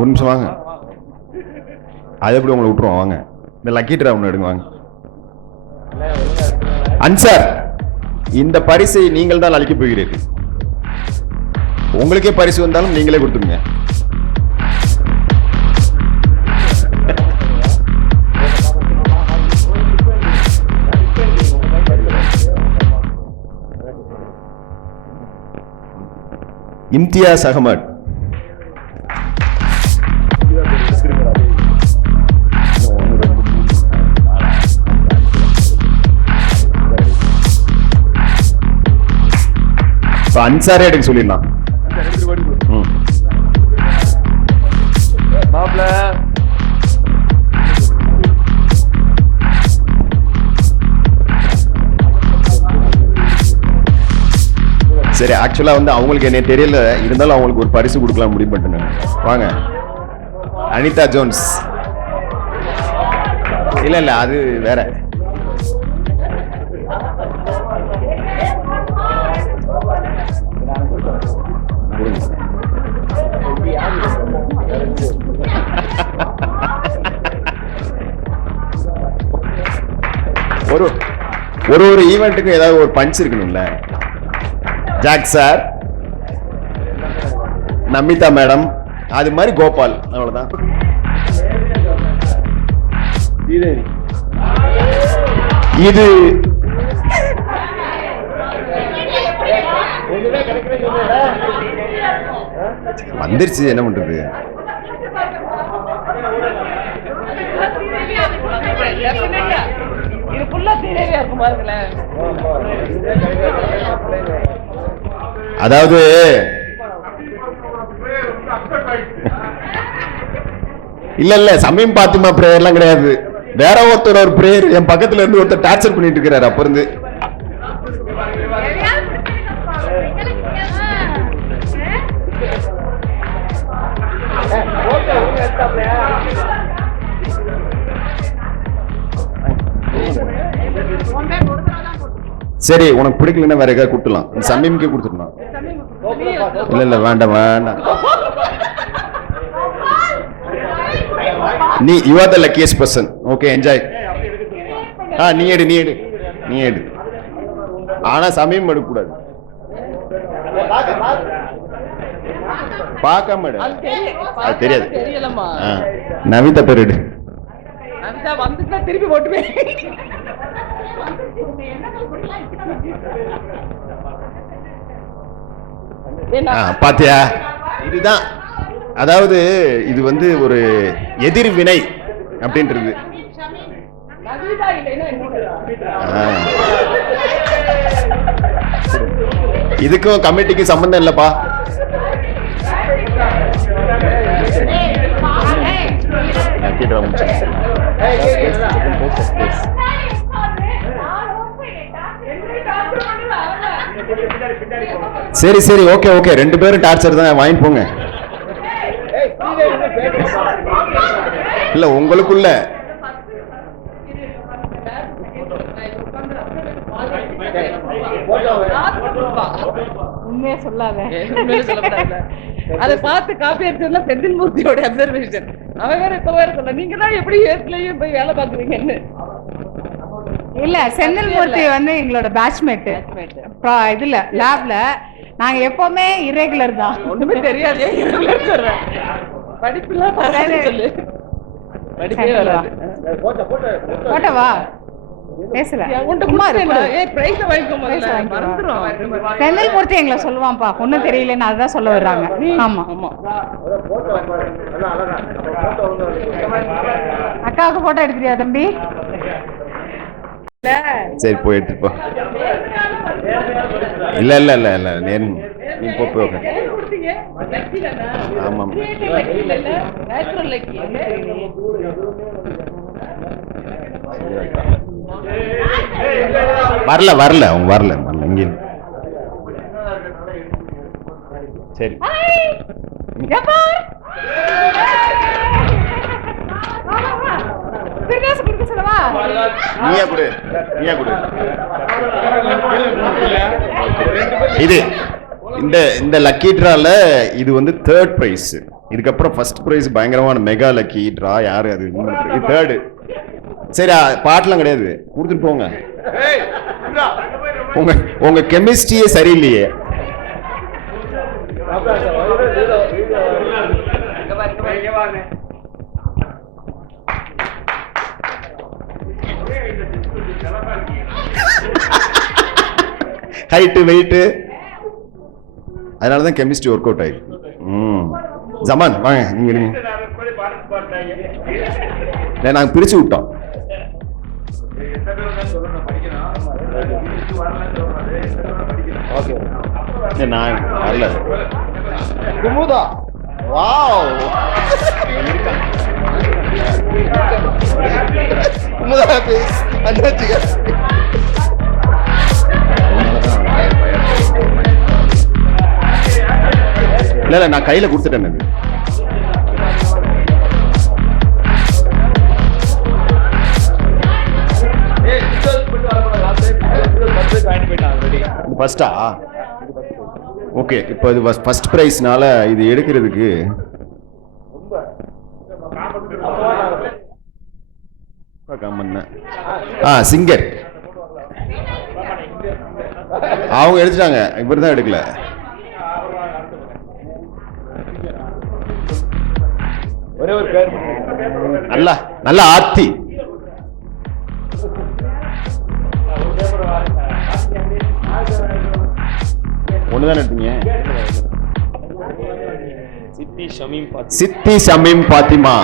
ஒரு நிமிஷம் வாங்க. அது எப்படி உங்களை விட்டுருவோம்? வாங்க, இந்த லக்கி டிரா ஒன்று எடுங்க வாங்க. அன்சார், இந்த பரிசை நீங்கள் தான் அளிக்க போகிறீர்கள். உங்களுக்கே பரிசு வந்தாலும் நீங்களே கொடுத்துருங்க. இம்தியாஸ் அகமட். அன்சாரே எடுக்க சொல்லிடலாம். சரி, ஆக்சுவலா வந்து அவங்களுக்கு என்ன தெரியல, இருந்தாலும் அவங்களுக்கு ஒரு பரிசு கொடுக்கலாம் முடிவு பண்ணிட்டேன். வாங்க, அனிதா ஜோன்ஸ். இல்ல அது வேற. ஒரு ஈவெண்ட்டுக்கு ஏதாவது ஒரு பஞ்ச் இருக்கணும்ல. ஜாக் சார், நமிதா மேடம், அது மாதிரி கோபால், அவ்வளவுதான். இது வந்துருச்சு, என்ன பண்றது? அதாவது இல்ல சமயம் பாத்துமா பிரேயர்லாம் கிடையாது. வேற ஒருத்தர் ஒரு பிரேயர் என் பக்கத்துல இருந்து ஒருத்தர் டார்ச்சர் பண்ணிட்டு இருக்கிறாரு. அப்ப இருந்து சரி, உனக்கு பிடிக்கலன்னா வேற ஏதாவது கொடுத்துலாம். சமயம்கே கொடுத்துடலாம். இல்ல வேண்டாம் வேண்டாம். You are the luckiest person. Okay, enjoy. நீ எடு. ஆனா சமயம் எடுக்க கூடாது. பார்க்காம எடு. அது தெரியாது. நவிதா பேர் எடு. திருப்பி போட்டுமே. பாத்தியா, இதுதான். அதாவது இது வந்து ஒரு எதிர்வினை அப்படின்றது. இதுக்கும் கமிட்டிக்கு சம்பந்தம் இல்லப்பா. சரி ஓகே, ரெண்டு பேரும் டார்ச்சர் தான், வாங்கிட்டு போங்க. இல்ல உங்களுக்குள்ள உண்மையா சொல்லாத. அதை பார்த்து காப்பி எடுத்ததுல செந்தில் மூர்த்தியோட அப்சர்வேஷன். அவன் வேற இப்ப வேற சொல்ல, நீங்க தான் எப்படி ஏற்கனவே போய் வேலை பாக்குறீங்கன்னு. இல்ல, செந்தில் மூர்த்தி வந்து எங்களோட பேட்ச்மேட். இதுல லேப்ல நாங்க எப்பவுமே இரெகுலர் தான். ஒண்ணுமே தெரியாது. படிப்புலாம் போட்டவா பேசல. செந்தில் மூர்த்தி எங்களை சொல்லுவான்ப்பா, ஒன்னும் தெரியலன்னு அதுதான் சொல்ல வர்றாங்க. ஆமா, அக்காவுக்கு போட்டோ எடுக்கிறியா தம்பி? சரி, போய் எடுத்துட்டு போ. இல்ல நீ போ. ஆமா, வரல அவங்க வரல இங்க. சரி, நீயா கொடு. இது இந்த லக்கி டிரால இது வந்து 3rd பிரைஸ். இதுக்கப்புறம் ஃபர்ஸ்ட் ப்ரைஸ் பயங்கரமான மெகா லக்கி ட்ரா யாரு அது தேர்டு. சரி பாட்டெல்லாம் கிடையாது, கொடுத்துட்டு போங்க. உங்க உங்க கெமிஸ்ட்ரியே சரியில்லையே. ஹைட்டு வெயிட்டு, அதனால தான் கெமிஸ்ட்ரி ஒர்க் அவுட் ஆயிடுது. ஜமான் வாங்க நீங்க இருங்க. இல்லை நாங்கள் பிரிச்சு விட்டோம். நான் வரல. குமுதா வாவ் குமுதா பேஸ் அண்ணாச்சிங்க. இல்ல நான் கையில கொடுத்துட்டேன். ஃபர்ஸ்டா? ஓகே, இப்போ இது ஃபர்ஸ்ட் பிரைஸ்னால இது எடுக்கிறதுக்கு சிங்கர் அவங்க எடுத்துட்டாங்க, இவர் தான் எடுக்கல. நல்லா நல்லா ஆர்த்தி ஒண்ணுதான் எடுத்தீங்க. சித்தி ஷமீம் பாத்திமா.